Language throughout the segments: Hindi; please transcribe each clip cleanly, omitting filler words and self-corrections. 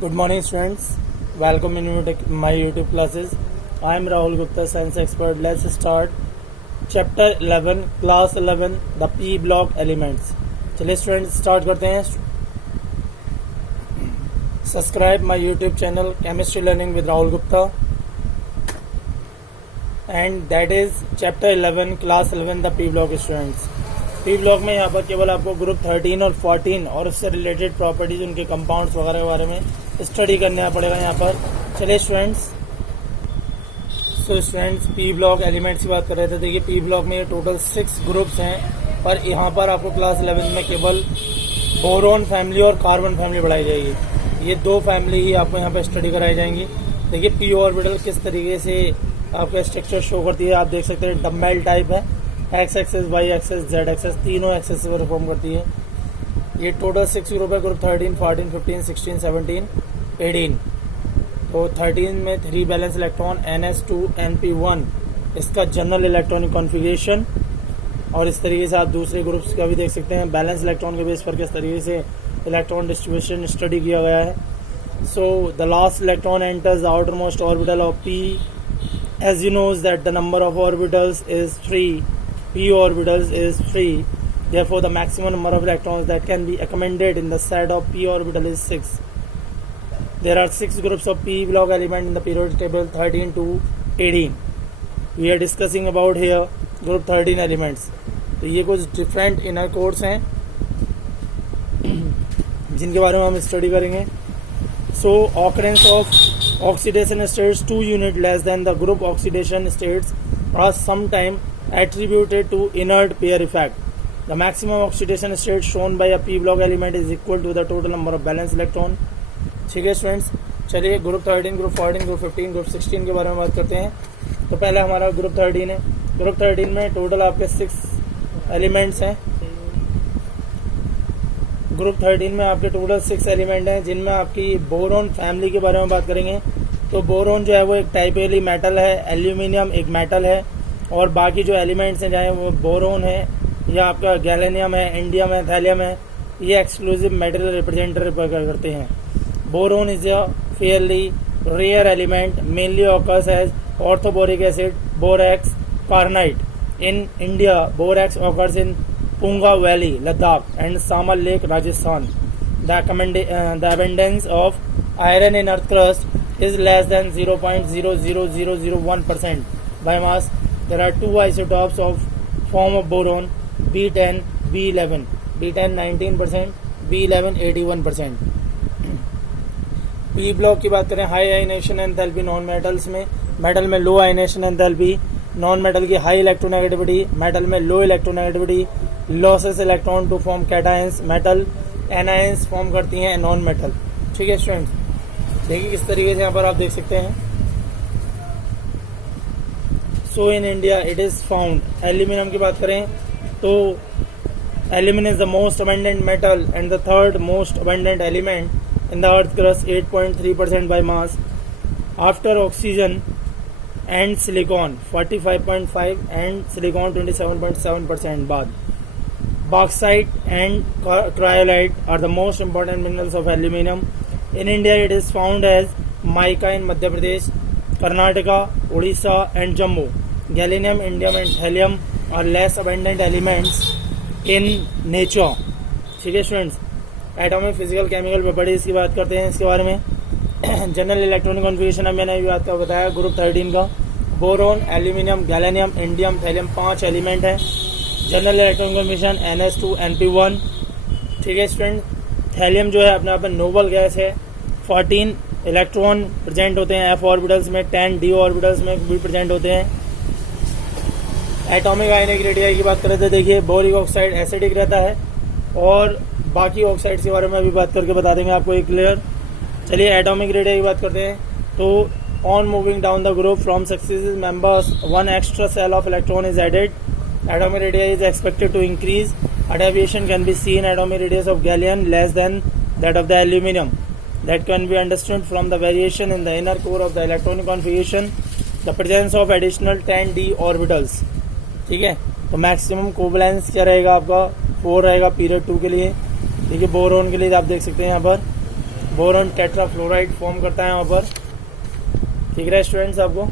Good morning, students. Welcome in my YouTube classes. I am Rahul Gupta, science expert. Let's start chapter 11, class 11, the P block elements. चलिए स्टूडेंट्स स्टार्ट करते हैं. Subscribe my YouTube channel chemistry learning with Rahul Gupta, and that is chapter 11, class 11, the P block. Students, P block में यहाँ पर केवल आपको ग्रुप 13 और 14 और उससे रिलेटेड प्रॉपर्टीज, उनके कंपाउंड्स वगैरह के बारे में स्टडी करना पड़ेगा यहाँ पर. चलिए स्टूडेंट्स, पी ब्लॉक एलिमेंट्स की बात कर रहे थे. देखिए पी ब्लॉक में ये टोटल 6 ग्रुप्स हैं, पर यहाँ पर आपको क्लास 11 में केवल बोरोन फैमिली और कार्बन फैमिली पढ़ाई जाएगी. ये 2 फैमिली ही आपको यहाँ पर स्टडी कराई जाएंगी. देखिए पी ऑर्बिटल किस तरीके से आपका स्ट्रक्चर शो करती है, आप देख सकते हैं. डम्बेल टाइप है, X axis, Y axis, Z axis, तीनों एक्सेस से परफॉर्म करती है. ये टोटल 6 ग्रुप है. ग्रुप 13, 14, 15, 16, 17, 18. तो 13 में 3 बैलेंस इलेक्ट्रॉन, NS2, NP1, इसका जनरल इलेक्ट्रॉनिक कॉन्फ़िगरेशन. और इस तरीके से आप दूसरे ग्रुप्स का भी देख सकते हैं. बैलेंस इलेक्ट्रॉन के बेस पर किस तरीके से इलेक्ट्रॉन डिस्ट्रीब्यूशन स्टडी किया गया है. So the last electron enters the outer most orbital of P. As you knows that the number of orbitals is 3, P orbitals is 3. Therefore, the maximum number of electrons that can be accommodated in the set of P orbital is 6. There are 6 groups of P block element in the periodic table 13 to 18. We are discussing about here group 13 elements. तो ये कुछ डिफरेंट इनर कोड्स हैं जिनके बारे में हम स्टडी करेंगे. So, occurrence of oxidation states 2 unit less than the group oxidation states are sometimes attributed to inert pair effect. The maximum oxidation state shown by a p block element is equal to the total number of valence electron. ठीक है स्टूडेंट्स, चलिए ग्रुप 13, ग्रुप 14, ग्रुप 15, ग्रुप 16 के बारे में बात करते हैं. तो पहले हमारा ग्रुप 13 है. ग्रुप 13 में टोटल आपके 6 एलिमेंट्स हैं. ग्रुप 13 में आपके टोटल 6 एलिमेंट हैं, जिनमें आपकी बोरोन फैमिली के बारे में बात करेंगे. तो बोरोन जो है वो एक टाइपली मेटल है, एल्यूमिनियम एक मेटल है, और बाकी जो एलिमेंट्स हैं चाहे वो बोरोन है या आपका गैलेनियम है, इंडियम है, थैलियम है, ये एक्सक्लूसिव मेटल रिप्रेजेंटेटिव करते हैं. Boron is a fairly rare element, mainly occurs as orthoboric acid, borax, kernite. In India borax occurs in Punga Valley, Ladakh, and Samal Lake, Rajasthan. The abundance of iron in earth crust is less than 0.00001% by mass. There are 2 isotopes of form of boron, B10, B11. B10 19%, B11 81%. P block की बात करें, high ionisation enthalpy non metals में, मेटल में low ionisation enthalpy, non metal की हाई इलेक्ट्रोनेगेटिविटी, मेटल में low electronegativity, loses electron to form cations, metal anions form करती हैं नॉन मेटल. ठीक है स्टूडेंट्स, देखिए किस तरीके से यहाँ पर आप देख सकते हैं. So in India it is found. Aluminium की बात करें तो aluminium is the most abundant metal and the third most abundant element in the earth crust, 8.3% by mass, after oxygen and silicon 45.5 and silicon 27.7% बाद. Bauxite and cryolite are the most important minerals of aluminum. In India it is found as mica in Madhya Pradesh, Karnataka, Odisha and Jammu. Gallium, indium and thallium are less abundant elements in nature. ठीक है students, atomic physical chemical properties की बात करते हैं इसके बारे में. जनरल इलेक्ट्रॉनिक कॉन्फ़िगरेशन अब मैंने बात का बताया ग्रुप 13 का. Boron, aluminium, gallium, indium, thallium 5 element हैं. General electronic configuration NS2, NP1. ठीक है स्टूडेंट, थैलियम जो है अपने आप में नोबल गैस है. 14 इलेक्ट्रॉन प्रेजेंट होते हैं F ऑर्बिटल्स में, 10 D ऑर्बिटल्स में भी प्रेजेंट होते हैं. एटॉमिक आयनिक रेडियाई की बात करें तो देखिए बोरिक ऑक्साइड एसिडिक रहता है, और बाकी ऑक्साइड्स के बारे में अभी बात करके बता देंगे आपको एक क्लियर. चलिए एटॉमिक रेडियाई की बात करते हैं. तो on moving down the group from successive members 1 extra cell of electron is added. Atomic radii is expected to increase. A deviation can be seen atomic radius of gallium less than that of the aluminum. That can be understood from the variation in the inner core of the electronic configuration, the presence of additional 10 D orbitals. ठीक है, तो मैक्सिमम कोवलेंस क्या रहेगा आपका 4 रहेगा पीरियड 2 के लिए. देखिए बोरोन के लिए आप देख सकते हैं यहाँ पर बोरॉन टेट्राफ्लोराइड फॉर्म करता है यहाँ पर। ठीक है स्टूडेंट्स, आपको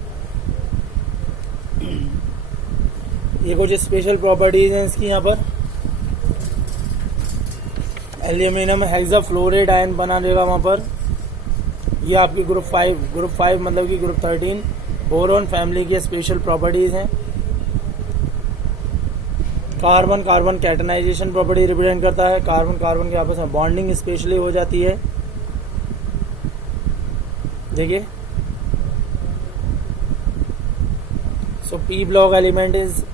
ये कुछ स्पेशल प्रॉपर्टीज हैं इसकी। यहाँ पर एल्यूमिनियम हेक्साफ्लोराइड आयन बना देगा वहाँ पर। ये आपकी ग्रुप 5 मतलब कि ग्रुप 13 बोरॉन फैमिली की स्पेशल प्रॉपर्टीज हैं। कार्बन कार्बन कैटनाइजेशन प्रॉपर्टी रिप्रेजेंट करता है। कार्बन कार्बन के आपस में बॉन्डिंग स्पेशली हो जाती है। देखिए, so P block element is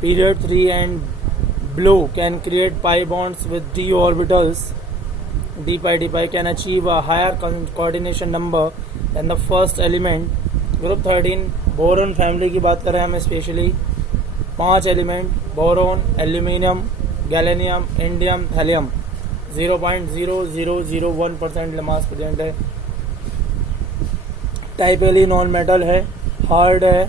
period 3 and blue can create pi bonds with d orbitals. d pi can achieve a higher coordination number than the first element. Group 13 boron family की बात कर रहे हैं हम specially. 5 element boron, aluminium, gallium, indium, thallium. 0.0001% mass present है। टाइपली नॉन मेटल है, हार्ड है।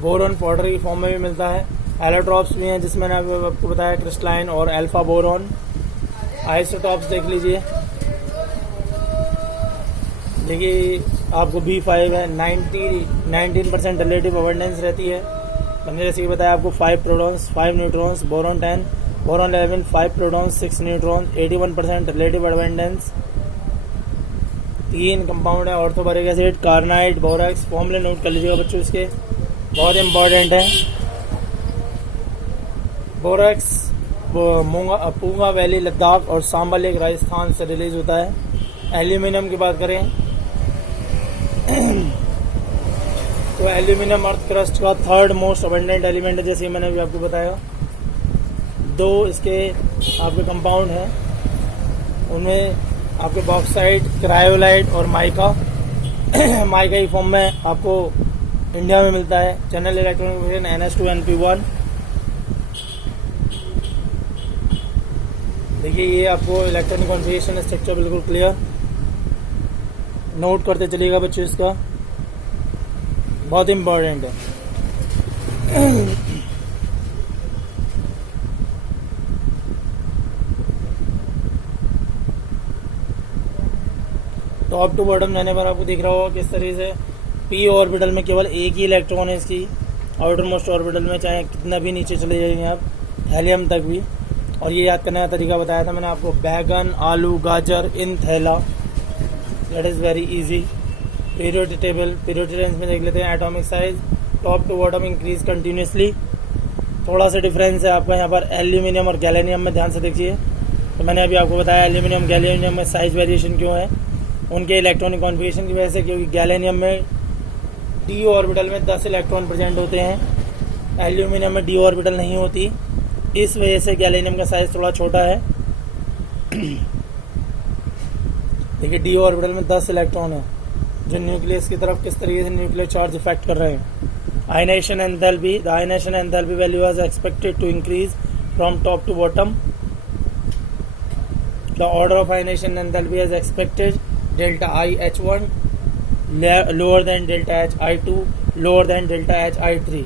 बोरॉन पाउडर की फॉर्म में भी मिलता है। एलोट्रॉप्स भी हैं जिसमें मैंने आपको बताया, क्रिस्टलाइन और अल्फा बोरॉन। आइसोटॉप्स देख लीजिए। देखिए आपको B5 है, 19% रिलेटिव अबंडेंस रहती है। मैंने जैसे कि बताया आपको 5 protons 5 neutrons, boron 10, boron 11, 5 protons 6 neutrons, 81% relative abundance. 3 compound है, ऑर्थोबोरिक एसिड, कार्नाइट, बोरैक्स। फॉर्मूले नोट कर लीजिएगा बच्चों, इसके बहुत इम्पॉर्टेंट है। बोरैक्स पूंगा वैली लद्दाख और सांबा लेक राजस्थान से रिलीज होता है। एल्यूमिनियम की बात करें तो एल्यूमिनियम अर्थ क्रस्ट का 3rd मोस्ट अबंडेंट एलिमेंट है, जैसे मैंने भी आपको बताया। 2 इसके आपके कंपाउंड हैं, उनमें आपके बॉक्साइट, क्रायोलाइट और माइका। माइका की फॉर्म में आपको इंडिया में मिलता है। General electronic configuration NH2NP1। देखिए ये आपको इलेक्ट्रॉनिक कॉन्फ़िगरेशन स्ट्रक्चर बिल्कुल क्लियर नोट करते चलिएगा बच्चों, इसका बहुत इम्पोर्टेंट है। टॉप टू बॉटम जाने पर आपको दिख रहा होगा किस तरीके से पी ऑर्बिटल में केवल एक ही इलेक्ट्रॉन है इसकी। आउटर मोस्ट ऑर्बिटल में चाहे कितना भी नीचे चले जाएंगे आप, हेलियम तक भी। और ये याद करने का तरीका बताया था मैंने आपको, बैगन, आलू, गाजर इन थैला। That is very easy. Periodic table, periodic में देख लेते हैं। Atomic size top to bottom increase continuously. थोड़ा सा डिफरेंस है आपका यहाँ पर एल्यूमिनियम और गैलेनियम में, ध्यान से देखिए। तो मैंने अभी आपको बताया एल्यूमिनियम गैलेनियम में साइज वेरिएशन क्यों है, उनके इलेक्ट्रॉनिक कॉन्फ़िगरेशन की वजह से। क्योंकि गैलेनियम में डी ऑर्बिटल में 10 इलेक्ट्रॉन प्रेजेंट होते हैं, एल्यूमिनियम में डी ऑर्बिटल नहीं होती। इस वजह से गैलेनियम का साइज थोड़ा छोटा है। देखिए डी ऑर्बिटल में 10 इलेक्ट्रॉन है, जो न्यूक्लियस की तरफ किस तरीके से न्यूक्लियर चार्ज इफेक्ट कर रहे हैं। Ionization enthalpy, the ionization enthalpy value is expected to increase from top to bottom. The order of ionization enthalpy is expected delta I H1 lower than delta H I2 lower than delta H I3।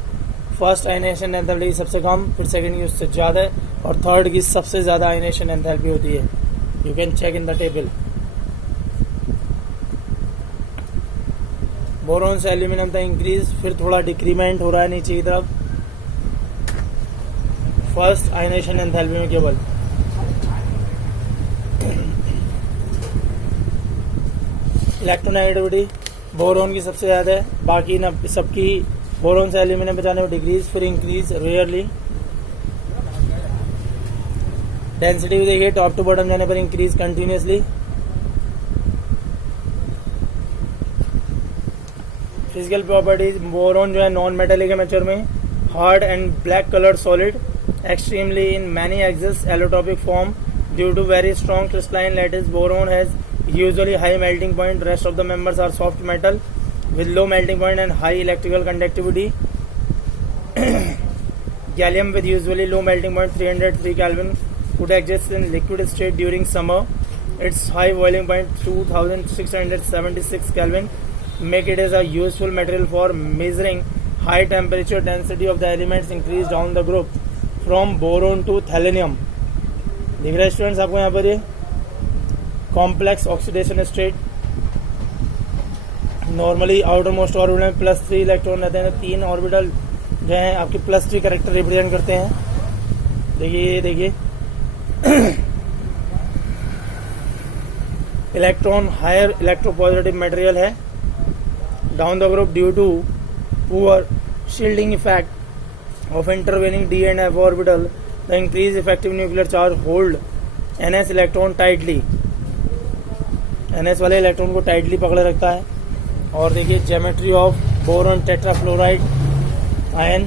First ionization enthalpy सबसे कम, फिर सेकंड की उससे ज़्यादा और थर्ड की सबसे ज़्यादा आयनाइजेशन एंथैल्पी होती है। You can check in the table. Boron से एल्यूमिनियम तक इंक्रीज, फिर थोड़ा डिक्रीमेंट हो रहा है नीचे की तरफ फर्स्ट आयनाइजेशन एंथैल्पी में केवल। इलेक्ट्रोनेगेटिविटी बोरॉन की सबसे ज़्यादा है, बाकी न सबकी बोरॉन से एल्यूमिनियम पे जाने में डिक्रीज फिर इंक्रीज रेयरली। डेंसिटी भी देखिए टॉप टू बॉटम जाने पर increase continuously. Physical properties, boron जो है नॉन मेटेलिक है नेचर में, hard and black coloured solid, extremely in many axis allotropic form due to very strong crystalline lattice. Boron has usually high melting point. Rest of the members are soft metal with low melting point and high electrical conductivity. Gallium with usually low melting point 303 Kelvin could exist in liquid state during summer. Its high boiling point 2676 Kelvin make it as a useful material for measuring high temperature density of the elements increased down the group from boron to thalenium. दिख रहा है स्टूडेंट्स आपको यहाँ पर ये complex oxidation state. Normally outer most orbital में +3 इलेक्ट्रॉन रहते हैं, 3 ऑर्बिटल जो हैं आपके +3 कैरेक्टर रिप्रेजेंट करते हैं। देखिए ये देखिए इलेक्ट्रॉन हायर इलेक्ट्रोपॉजिटिव मटेरियल है। Down the group due to poor shielding effect of intervening d and f orbital the increase effective nuclear charge hold ns electron tightly. ns वाले इलेक्ट्रॉन को टाइटली पकड़े रखता है। और देखिए geometry of boron tetrafluoride ion,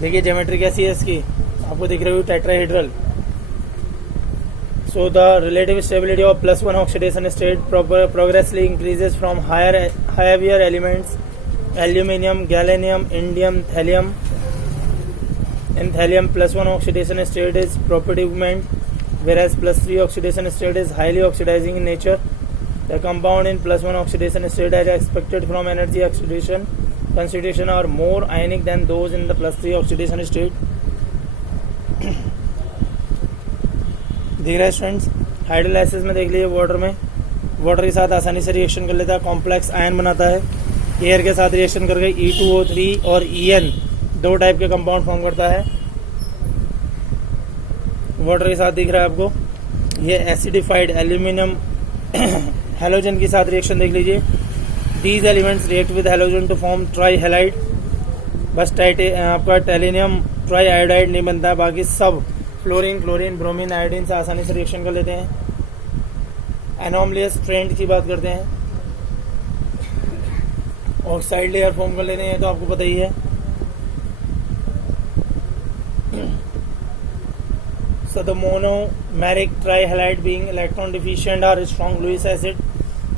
देखिए ज्योमेट्री कैसी है इसकी, आपको दिख रही है tetrahedral. So the relative stability of +1 oxidation state progressively increases from heavier elements aluminium, gallium, indium, thallium. In thallium, +1 oxidation state is propagement, whereas +3 oxidation state is highly oxidizing in nature. The compound in +1 oxidation state as expected from energy oxidation constitution are more ionic than those in the +3 oxidation state. देख रहे हैं स्टूडेंट्स, हाइड्रोलाइसिस में देख लीजिए वाटर में, वाटर के साथ आसानी से रिएक्शन कर लेता है, कॉम्प्लेक्स आयन बनाता है। एयर के साथ रिएक्शन करके E2O3 और En 2 टाइप के कंपाउंड फॉर्म करता है। वाटर के साथ दिख रहा है आपको ये एसिडिफाइड एल्यूमिनियम हैलोजन के साथ रिएक्शन देख लीजिए। These elements react with halogen to form trihalide. बस आपका टेलिनियम ट्राई आयोडाइड नहीं बनता है, बाकी सब फ्लोरीन, क्लोरीन, ब्रोमीन, आयोडीन से आसानी से रिएक्शन कर लेते हैं। एनोमलियस ट्रेंड की बात करते हैं, ऑक्साइड लेयर फॉर्म कर लेते हैं, तो आपको पता ही है। So the monomeric trihalide being electron deficient or strong Lewis acid,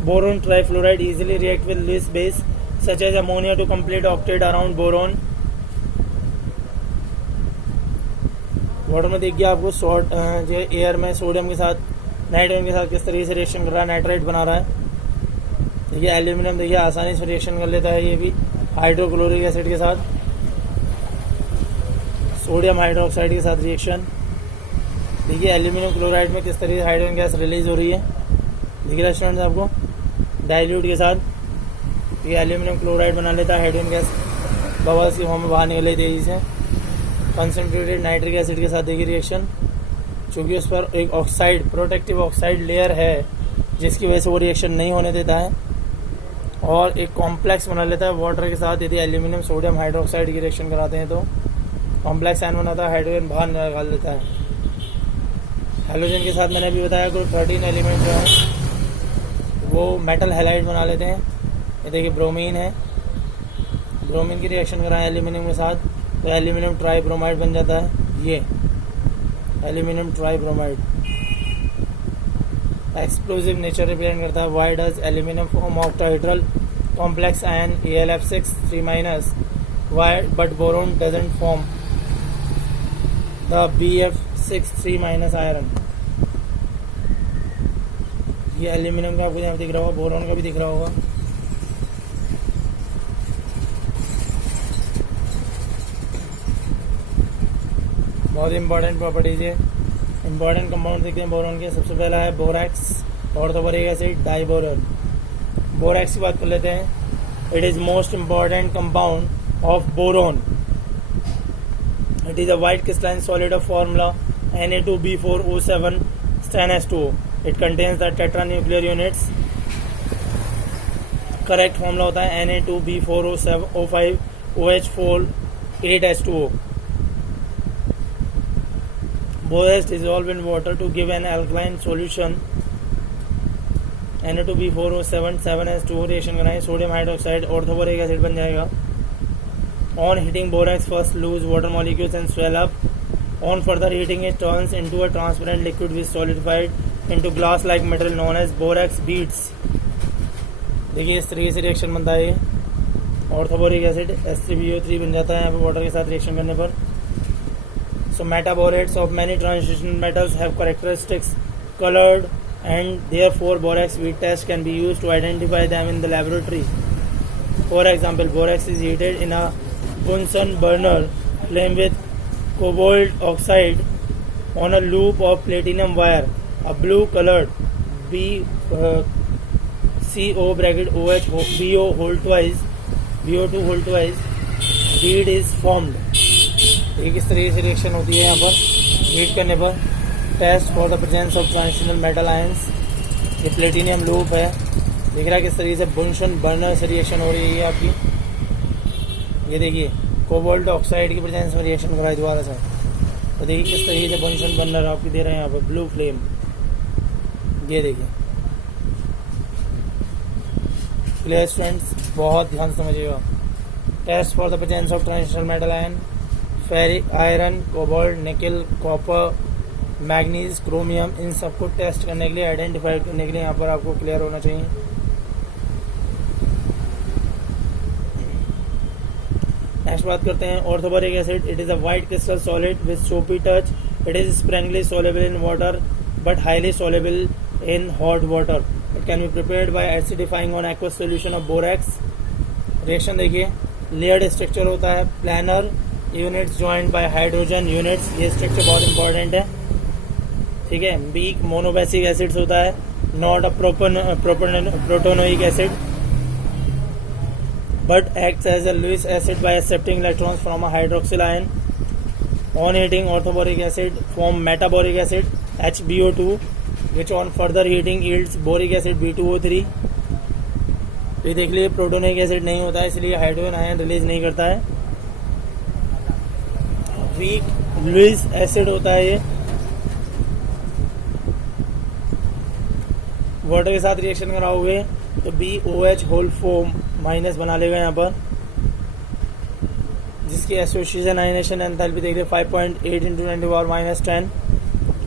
boron trifluoride easily react with Lewis base such as ammonia to complete octet around boron. Water में देखिए आपको जो एयर में सोडियम के साथ नाइट्रोजन के साथ किस तरीके से रिएक्शन कर रहा है, नाइट्राइट बना रहा है। देखिए एल्यूमिनियम देखिए आसानी से रिएक्शन कर लेता है, ये भी हाइड्रोक्लोरिक एसिड के साथ, सोडियम हाइड्रोक्साइड के साथ रिएक्शन। देखिए एल्यूमिनियम क्लोराइड में किस तरीके से हाइड्रोजन गैस रिलीज हो रही है, दिख रहा है स्टूडेंट्स आपको, डाइल्यूट के साथ ये एल्यूमिनियम क्लोराइड बना लेता है, हाइड्रोजन गैस बबल्स की फॉर्म में बाहर निकले तेजी से। कंसनट्रेटेड नाइट्रिक एसिड के साथ देखिए रिएक्शन, चूँकि उस पर एक ऑक्साइड, प्रोटेक्टिव ऑक्साइड लेयर है जिसकी वजह से वो रिएक्शन नहीं होने देता है, और एक कॉम्प्लेक्स बना लेता है वाटर के साथ। यदि एल्यूमिनियम सोडियम हाइड्रोक्साइड की रिएक्शन कराते हैं तो कॉम्प्लेक्स आयन बनाता है, हाइड्रोजन बाहर निकाल देता है। हैलोजन के साथ मैंने अभी बताया ग्रुप 13 एलिमेंट जो है वो मेटल हैलाइड बना लेते हैं। ये देखिए ब्रोमीन है, ब्रोमीन की रिएक्शन कराएं एल्यूमिनियम के साथ तो एल्यूमिनियम ट्राईब्रोमाइड बन जाता है। ये aluminium tribromide explosive nature represent करता है। Why does aluminium form octahedral complex ion AlF6 3- why but boron doesn't form the BF6 3- iron. ये एल्यूमिनियम का आपको यहाँ दिख रहा होगा, बोरोन का भी दिख रहा होगा। बहुत इंपॉर्टेंट प्रॉपर्टीज है, इंपॉर्टेंट कंपाउंड देखते हैं बोरोन के। सबसे पहला है बोरैक्स, ऑर्थोबोरिक एसिड, डाइबोरॉन। बोरैक्स की बात कर लेते हैं। It is most important compound of boron. It is a white crystalline solid of formula Na2B4O7 StAnH2O. It contains the tetranuclear units. Correct formula होता है Na2B4O5 OH4 8H2O. Borax dissolved in water to give an alkaline solution. Na2B4O7 7H2O reaction कराएं, सोडियम हाइड्रोक्साइड ऑर्थोबोरिक एसिड बन जाएगा। On heating, borax first lose water molecules and swell up. On further heating, it turns into a transparent liquid which solidified into glass-like material known as borax beads. देखिए इस तरीके से रिएक्शन बनता है। ऑर्थोबोरिक एसिड H3BO3 बन जाता है यहाँ पे वाटर के साथ रिएक्शन करने पर। So metaborates of many transition metals have characteristics colored, and therefore borax bead test can be used to identify them in the laboratory. For example, borax is heated in a Bunsen burner flame with cobalt oxide on a loop of platinum wire, a blue colored B CO bracket OH BO whole twice BO2 whole twice bead is formed. एक इस तरीके से रिएक्शन होती है यहाँ पर बीट करने पर. Test for the presence of transitional metal ions. ये प्लेटिनियम लूप है. दिख रहा है किस तरीके से बुनशन बर्नर से रिएक्शन हो रही है आपकी. ये देखिए कोबाल्ट ऑक्साइड की प्रेजेंस में रिएक्शन कराई दोबारा से. तो देखिए किस तरीके से बंशन बर्नर आपकी दे रहे हैं यहाँ पर ब्लू फ्लेम. ये देखिए क्लियर स्टूडेंट्स, बहुत ध्यान समझिएगा. Test for the presence of transitional metal ion, ferric iron, cobalt, nickel, copper, manganese, chromium, इन सबको टेस्ट करने के लिए, आइडेंटिफाई करने के लिए यहाँ पर आपको क्लियर होना चाहिए. नेक्स्ट बात करते हैं orthoboric acid. It is a white crystal solid with soapy touch. It is sparingly soluble in water but highly soluble in hot water. It can be prepared by acidifying on aqueous solution of borax. Reaction देखिए, लेयर्ड स्ट्रक्चर होता है, planar units joint by hydrogen units. ये स्ट्रक्चर बहुत इंपॉर्टेंट है, ठीक है. वीक मोनोबेसिक एसिड्स होता है, not a protonic acid but acts as a Lewis acid by accepting electrons from a hydroxyl ion. On heating, orthoboric acid form metaboric acid HbO2, which on further heating yields boric acid B2O3. तो ये देख लीजिए प्रोटोनिक एसिड नहीं होता है, इसलिए हाइड्रोजन आयन रिलीज नहीं करता है. वीक लुइस एसिड होता है. ये वाटर के साथ रिएक्शन कराओगे तो BOH होल फोम माइनस बना लेगा यहाँ पर, जिसकी एसोसिएशन आयनेशन एंथैल्पी देख लीजिए 5.8 × 10⁻⁻10.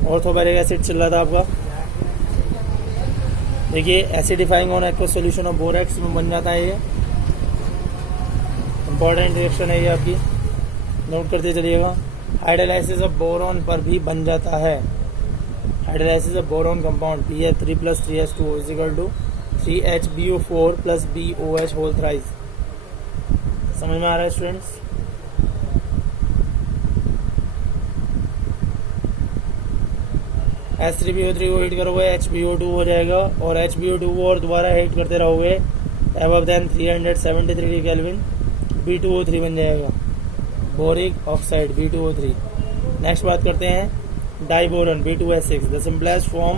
ऑर्थोबोरिक एसिड चल रहा था आपका. देखिए acidifying on aqueous solution of borax में बन जाता है. ये इंपॉर्टेंट रिएक्शन है ये आपकी, नोट करते चलिएगा. हाइड्रोलाइसिस ऑफ बोरॉन पर भी बन जाता है. Hydrolysis of boron compound BF3 + 3S2 = 3HbO4 + BOH whole thrice. समझ में आ रहा है स्टूडेंट्स? H3BO3 को हीट करोगे HbO2 हो जाएगा, और HbO2 को और दोबारा हीट करते रहोगे अबव देन 373 केल्विन B2O3 बन जाएगा, बोरिक ऑक्साइड B2O3. नेक्स्ट बात करते हैं डाइबोरन B2S6. The simplest form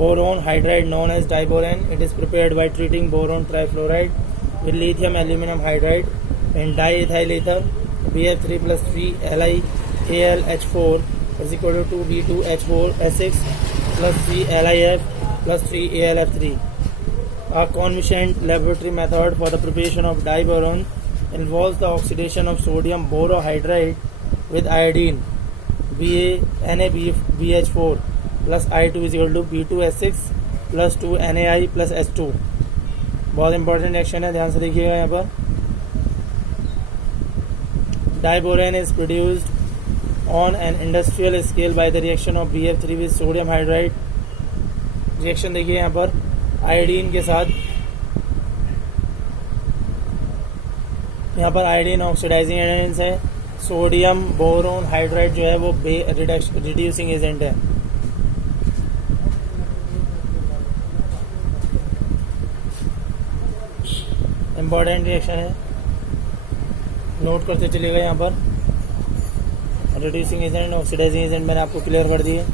boron hydride known as diboron. It is prepared by treating boron trifluoride with lithium aluminum hydride and diethyl ether. BF3 + 3 LiAlH4 is equal to 2B2H4S6 + 3 LiF + 3 AlF3. A convenient laboratory method for the preparation of diboron involves the oxidation of sodium borohydride with iodine NaBH4 + I2 = B2S6 + 2 NaI + S2. बहुत इंपॉर्टेंट रिएक्शन है, ध्यान से देखिएगा यहाँ पर. Diborane is produced on an industrial scale by the reaction of BF3 with sodium hydride. Reaction देखिए यहाँ पर आयोडीन के साथ. यहाँ पर आयोडीन ऑक्सीडाइजिंग एजेंट्स है, सोडियम बोरोन हाइड्राइड जो है वो रिड्यूसिंग एजेंट है. इंपॉर्टेंट रिएक्शन है, नोट करते चलिएगा. यहाँ पर रिड्यूसिंग एजेंट ऑक्सीडाइजिंग एजेंट मैंने आपको क्लियर कर दिए.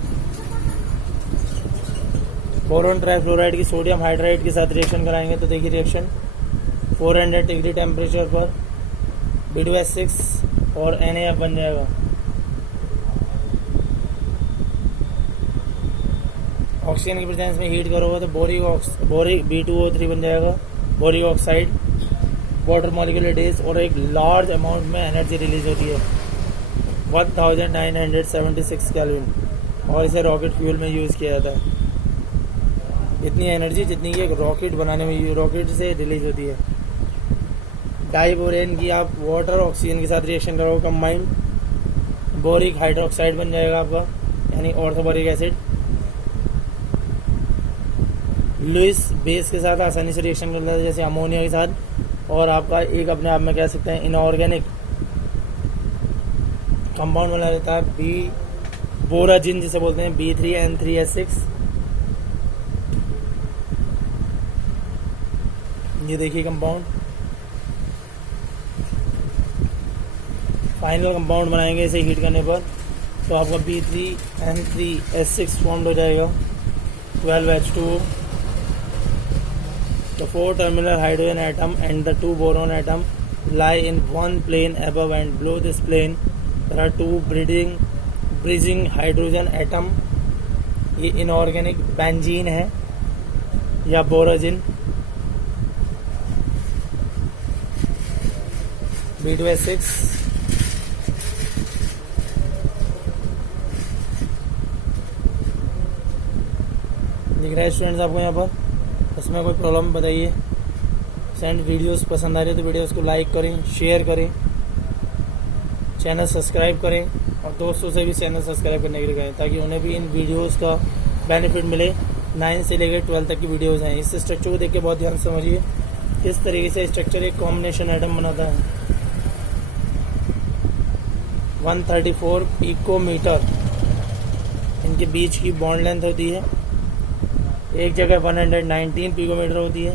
बोरोन ट्राइफ्लोराइड की सोडियम हाइड्राइड के साथ रिएक्शन कराएंगे तो देखिए रिएक्शन 400 डिग्री टेम्परेचर पर B2S6 और NaF बन जाएगा. ऑक्सीजन की प्रेजेंस में हीट करोगे तो बोरिक B2O3 बन जाएगा, boric oxide. Water molecular days और एक लार्ज अमाउंट में एनर्जी रिलीज होती है 1976 केल्विन, और इसे रॉकेट फ्यूल में यूज़ किया जाता है. इतनी एनर्जी जितनी कि एक रॉकेट बनाने में रॉकेट से रिलीज होती है. डाइबोरेन की आप वाटर ऑक्सीजन के साथ रिएक्शन करोगे कंबाइंड, बोरिक हाइड्रोक्साइड बन जाएगा आपका, यानी ऑर्थोबोरिक एसिड. लुइस बेस के साथ आसानी से रिएक्शन कर लेता है, जैसे अमोनिया के साथ, और आपका एक अपने आप में कह सकते हैं इनऑर्गेनिक कंपाउंड बना लेता है बोराजिन जिसे बोलते हैं, B3N3S6। ये देखिए कंपाउंड, फाइनल कंपाउंड बनाएंगे इसे हीट करने पर, तो आपका B3N3S6 फॉर्म्ड हो जाएगा। 12H2O, the 4 terminal hydrogen atom and the 2 boron atom lie in one plane above and below this plane there are 2 bridging hydrogen atom। ये इनऑर्गेनिक बेंजीन है या बोराजिन। B2S6, दिख रहा है स्टूडेंट्स आपको यहाँ पर? उसमें कोई प्रॉब्लम बताइए। सेंड वीडियोस पसंद आ रही है तो वीडियोस को लाइक करें, शेयर करें, चैनल सब्सक्राइब करें और दोस्तों से भी चैनल सब्सक्राइब करने के लिए कहें ताकि उन्हें भी इन वीडियोस का बेनिफिट मिले। 9 से लेकर 12 तक की वीडियोस हैं। इस स्ट्रक्चर को देख के बहुत ध्यान से समझिए किस तरीके से स्ट्रक्चर एक कॉम्बिनेशन एटम बनाता है। 134 पिकोमीटर इनके बीच की बॉन्ड लेंथ होती है। एक जगह 119 पिकोमीटर होती है।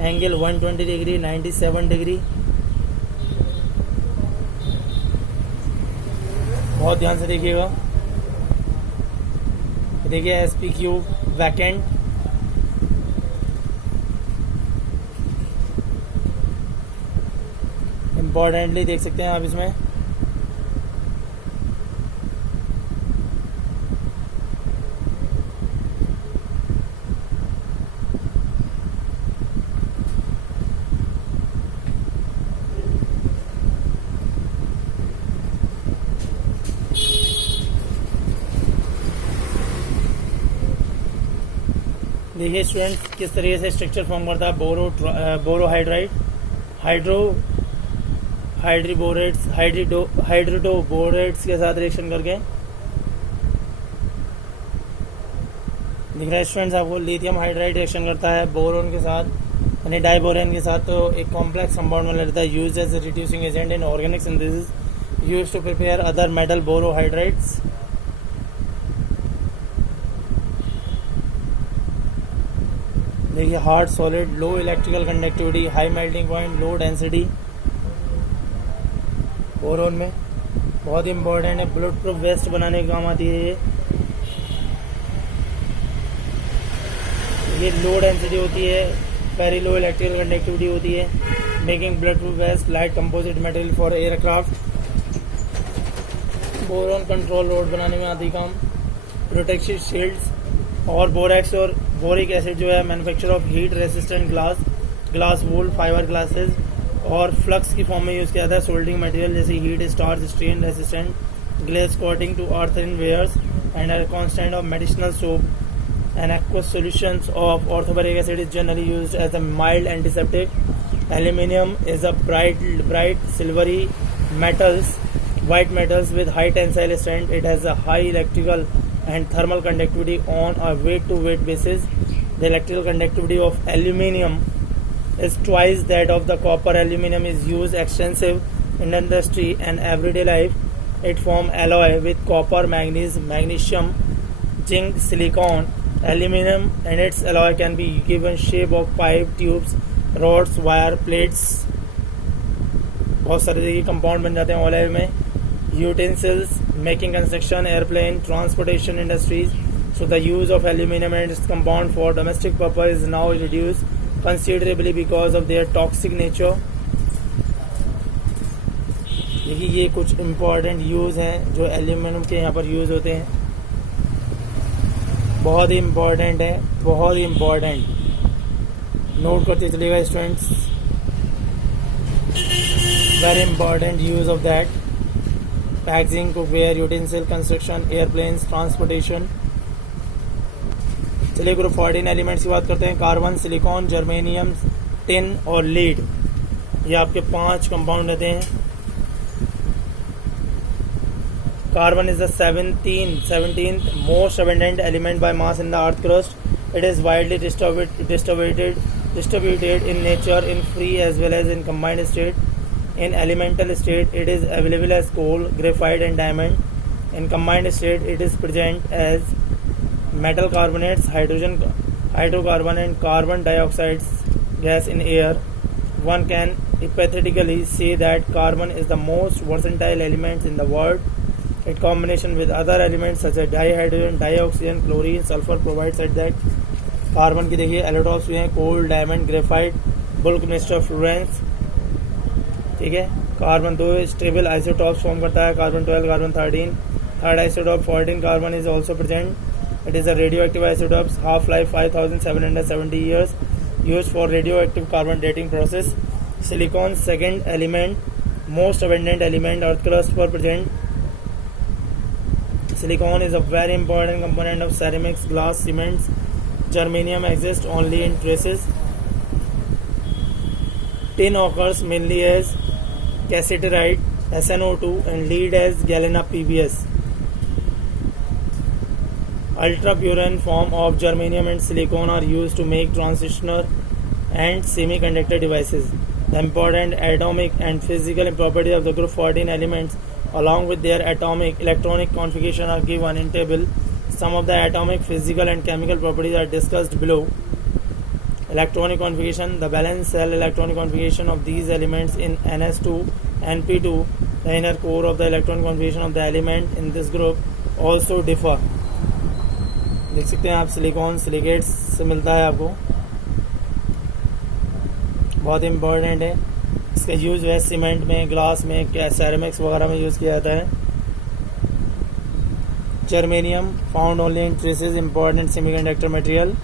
Angle 120 degree, 97 degree. बहुत ध्यान से देखिएगा। देखिए SPQ वैकेंट, इम्पोर्टेंटली देख सकते हैं आप इसमें। देखिए स्टूडेंट किस तरीके से स्ट्रक्चर फॉर्म करता है बोरोहाइड्राइड, हाइड्रोडोबोरेट्स के साथ रिएक्शन करके। दिख रहा है स्टूडेंट्स आपको? लिथियम हाइड्राइड रिएक्शन करता है बोरोन के साथ यानी डाइबोरेन के साथ, तो एक कॉम्प्लेक्स कंपाउंड में लेता है। Used as a reducing agent in organic synthesis, used to prepare other metal borohydrides. देखिए hard solid, low electrical conductivity, high melting point, low density boron में बहुत ही इंपॉर्टेंट है। बुलेट प्रूफ वेस्ट बनाने के काम आती है ये लो डेंसिटी होती है, वेरी लो इलेक्ट्रिकल कंडक्टिविटी होती है, making bullet proof vest light composite material for aircraft. Boron control rod बनाने में आती काम, प्रोटेक्टिव शील्ड्स। और बोरेक्स और बोरिक एसिड जो है manufacture of heat resistant glass wool fibre glasses और फ्लक्स की फॉर्म में यूज़ किया जाता है। सोल्डरिंग मटेरियल जैसे heat starch strain resistant glaze coating to earth in wares and constant of medicinal soap and aqueous solutions of orthoboric acid is generally used as a mild antiseptic. Aluminium is a bright silvery white metals with high tensile strength. It has a high electrical and thermal conductivity on a weight to weight basis. The electrical conductivity of aluminium is twice that of the copper. Aluminium is used extensive in industry and everyday life. It forms alloy with copper, manganese, magnesium, zinc, silicon. Aluminium and its alloy can be given shape of pipe, tubes, rods, wire, plates. बहुत सारे देखिए कंपाउंड बन जाते हैं ऑयल में। Utensils, making construction, airplane, transportation industries. So the use of aluminium and its compound for domestic purpose is now reduce considerably because of their toxic nature. देखिए ये कुछ इम्पोर्टेंट यूज हैं जो एल्यूमिनियम के यहाँ पर यूज होते हैं, बहुत ही इम्पोर्टेंट है, बहुत ही इम्पोर्टेंट। नोट करते चलिएगा students, very important use of that। packaging, cookware, utensil, construction, airplanes, transportation। चलिए ग्रुप 14 एलिमेंट्स की बात करते हैं। कार्बन, सिलिकॉन, जर्मेनियम, टिन और लीड, ये आपके 5 कंपाउंड रहते हैं। Carbon is the 17th most abundant element by mass in the earth crust. It is widely distributed in nature in free as well as in combined state. In elemental state, it is available as coal, graphite and diamond. In combined state, it is present as metal carbonates, hydrocarbon and carbon dioxide gas in air. One can hypothetically say that carbon is the most versatile element in the world. Its combination with other elements such as dihydrogen, dioxygen, chlorine, sulfur provides that carbon की देखिए एलोटॉप्स भी हैं, coal, diamond, graphite, buckminsterfullerene, ठीक है। कार्बन 2 स्टेबल आइसोटॉप्स फॉर्म करता है, carbon 12, carbon 13, third isotope 14 carbon is also present. It is a radio active isotopes, half life 5770 years, used for radioactive carbon dating process. Silicon second element, most abundant element earth crust पर present. Silicon is a very important component of ceramics, glass, cements. Germanium exists only in traces. Tin occurs mainly as cassiterite, SnO2, and lead as galena PbS. Ultra purine form of germanium and silicon are used to make transistor and semiconductor devices. The important atomic and physical properties of the group 14 elements along with their atomic electronic configuration are given in table. Some of the atomic, physical and chemical properties are discussed below. Electronic configuration, the valence shell electronic configuration of these elements in NS2 and P2, the inner core of the electronic configuration of the element in this group also differ. देख सकते हैं आप सिलिकॉन सिलिकेट्स से मिलता है आपको, बहुत इम्पोर्टेंट है। इसका यूज़ है सीमेंट में, ग्लास में, सेरेमिक्स वगैरह में यूज़ किया जाता है। Germanium found only in traces, important semiconductor material,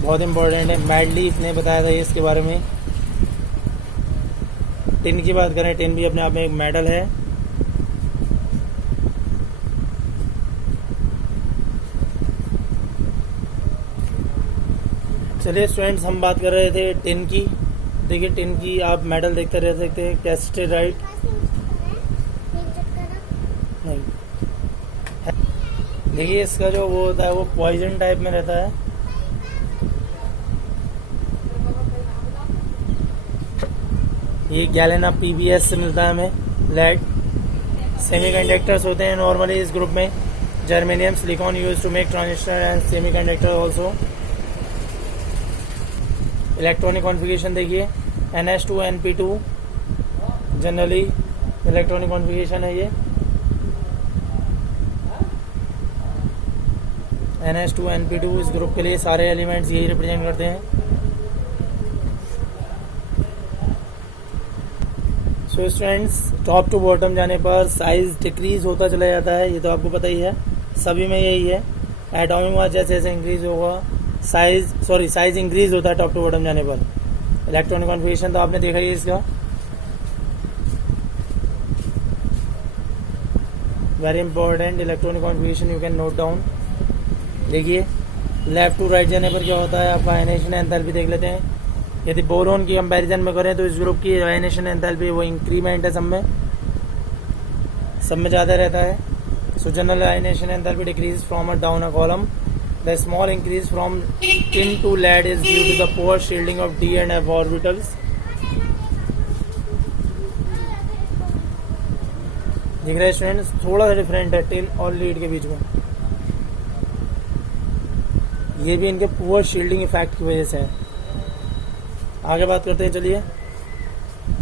बहुत इम्पोर्टेंट है। मैडलीफ ने बताया था ये इसके बारे में। टिन की बात करें, टिन भी अपने आप में एक मेटल है। चलिए स्टूडेंट्स, हम बात कर रहे थे टिन की। देखिए टिन की आप मेटल देखते रह सकते हैं, कैस्टेराइट नहीं। देखिए इसका जो वो होता है वो पॉइजन टाइप में रहता है। ये गैलेना PbS से मिलता है हमें। लेड सेमीकंडक्टर्स होते हैं नॉर्मली इस ग्रुप में। Germanium, silicon use to make transistor and semiconductor also. Electronic configuration देखिए, NH2 NP2 generally electronic configuration है ये। NH2 NP2 इस ग्रुप के लिए सारे एलिमेंट्स यही रिप्रेजेंट करते हैं। So students, top to bottom जाने पर साइज डिक्रीज होता चला जाता है, ये तो आपको पता ही है, सभी में यही है। एटॉमिक मास जैसे जैसे इंक्रीज होगा साइज इंक्रीज होता है टॉप टू बॉटम जाने पर। इलेक्ट्रॉनिक कॉन्फ़िगरेशन तो आपने देखा ही है इसका। Very important electronic configuration, you can note down. देखिए लेफ्ट टू राइट जाने पर क्या होता है, आपका आयनेशन एंथैल्पी देख लेते हैं। यदि बोरोन की कंपैरिजन में करें तो इस ग्रुप की आयनेशन एंथैल्पी वो इंक्रीमेंट है, सब में ज़्यादा रहता है। सो general ionisation enthalpy decrease from a down a column. The small increase from tin to lead is due to the poor shielding of D and F orbitals. दिख रहा है स्टूडेंट्स, थोड़ा सा डिफरेंट है टिन और लीड के बीच में। ये भी इनके पुअर शील्डिंग इफेक्ट की वजह से है। आगे बात करते हैं, चलिए।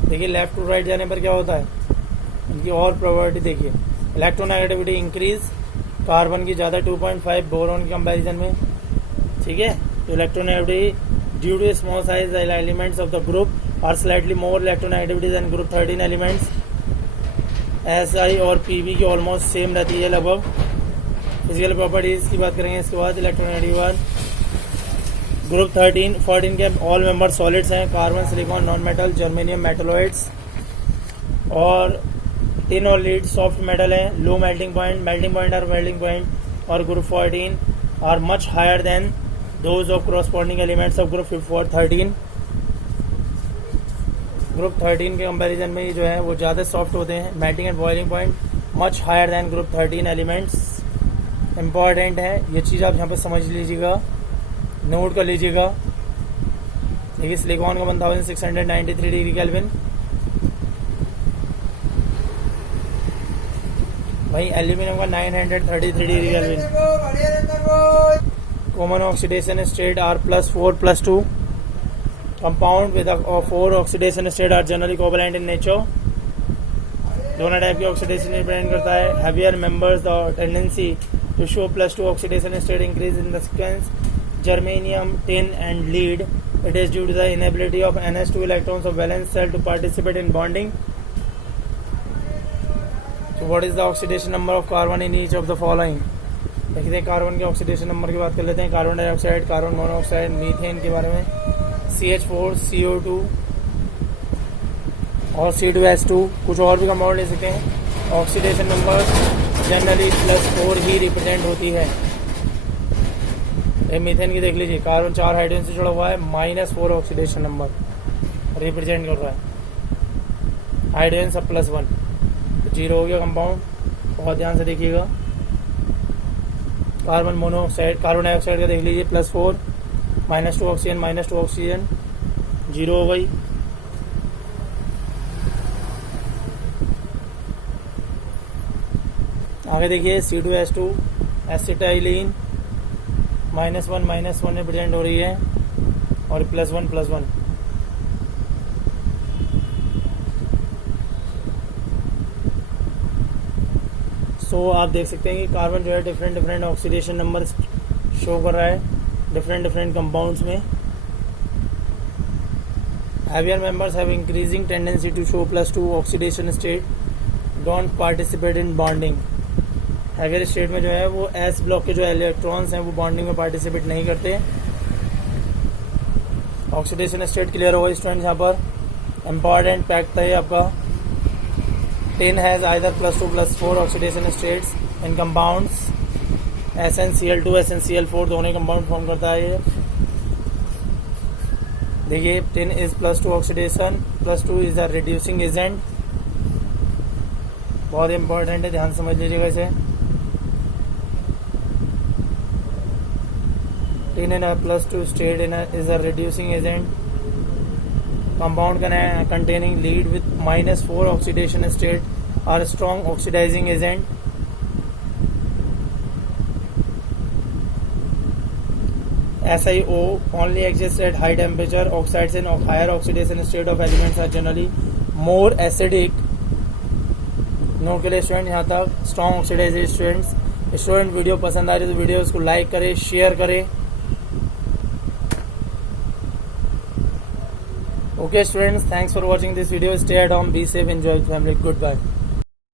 देखिए लेफ्ट टू राइट जाने पर क्या होता है, इनकी और प्रॉपर्टी देखिए। इलेक्ट्रोनेगेटिविटी इंक्रीज, कार्बन की ज़्यादा 2.5 बोरोन की कंपैरिजन में, ठीक है। तो electronegativity due to small size elements of the group are slightly more electronegativity than group 13 elements. SI और PB की ऑलमोस्ट सेम रहती है लगभग। फिजिकल प्रॉपर्टीज की बात करेंगे इसके बाद। इलेक्ट्रोनेगेटिव बाद ग्रुप 14 के ऑल मेंबर सॉलिड्स हैं, carbon, silicon, non metal, germanium, metalloids. और टिन और लीड सॉफ्ट मेटल है, लो मेल्टिंग पॉइंट और group 14 are much higher than those of corresponding elements of group 13। Group 13 के कंपैरिजन में जो है वो ज़्यादा सॉफ्ट होते हैं। Melting and boiling point much higher than group 13 elements. Important है ये चीज़, आप यहाँ पर समझ लीजिएगा, नोट कर लीजिएगा। देखिए सिलिकॉन का 1693 डिग्री केल्विन, वहीं एल्यूमिनियम का 933 degree kelvin. Common oxidation state are +4+2। Compound with 4 oxidation state are generally covalent in nature. दोनों टाइप की ऑक्सीडेशन डिपेंड करता है। Heavier members the tendency to show +2 oxidation state increase in the sequence germanium, tin and lead. It is due to the inability of NS2 electrons of valence cell to participate in bonding. So what is the oxidation number of carbon in each of the following? देखते हैं कार्बन के ऑक्सीडेशन नंबर की बात कर लेते हैं। Carbon dioxide, carbon monoxide, methane के बारे में। CH4, CO2 और C2H2। कुछ और भी कंपाउंड ले सकते हैं। ऑक्सीडेशन नंबर जनरली +4 ही रिप्रेजेंट होती है। मीथेन की देख लीजिए, कार्बन 4 हाइड्रोजन से जुड़ा हुआ है, -4 ऑक्सीडेशन नंबर रिप्रेजेंट कर रहा है। हाइड्रोजन सब +1 तो 0 हो गया कंपाउंड। बहुत ध्यान से देखिएगा। कार्बन मोनोऑक्साइड, कार्बन डाइऑक्साइड का देख लीजिए +4, -2 ऑक्सीजन, -2 ऑक्सीजन, 0 हो गई। आगे देखिए C2H2 एसिटाइलिन -1 रिप्रेजेंट हो रही है और +1 सो आप देख सकते हैं कि कार्बन जो है डिफरेंट ऑक्सीडेशन नंबर शो कर रहा है डिफरेंट कंपाउंड्स में। Heavier members have increasing tendency to show +2 oxidation state, don't participate in bonding. Heavier state में जो है वो एस ब्लॉक के जो इलेक्ट्रॉन्स हैं वो बॉन्डिंग में पार्टिसिपेट नहीं करते। ऑक्सीडेशन स्टेट क्लियर होगा स्टूडेंट। यहाँ पर इम्पॉर्टेंट फैक्ट था ये आपका। Tin has either +2+4 oxidation states in compounds. SnCl2 SnCl4 दोनों कंपाउंड फॉर्म करता है ये। देखिए tin is +2 oxidation, +2 is the reducing agent. बहुत इंपॉर्टेंट है, ध्यान समझ लीजिएगा इसे। Tin in a +2 state is a reducing agent. Compound containing lead with -4 oxidation state are a strong oxidizing agent. SiO only exists at high temperature. Oxides in higher oxidation state of elements are generally more acidic. Note के लिए स्टूडेंट यहाँ तक strong oxidisation students. Student video पसंद आ रही है तो वीडियो को लाइक करें, शेयर करें। Okay students, thanks for watching this video. Stay at home, be safe, enjoy with family. Goodbye.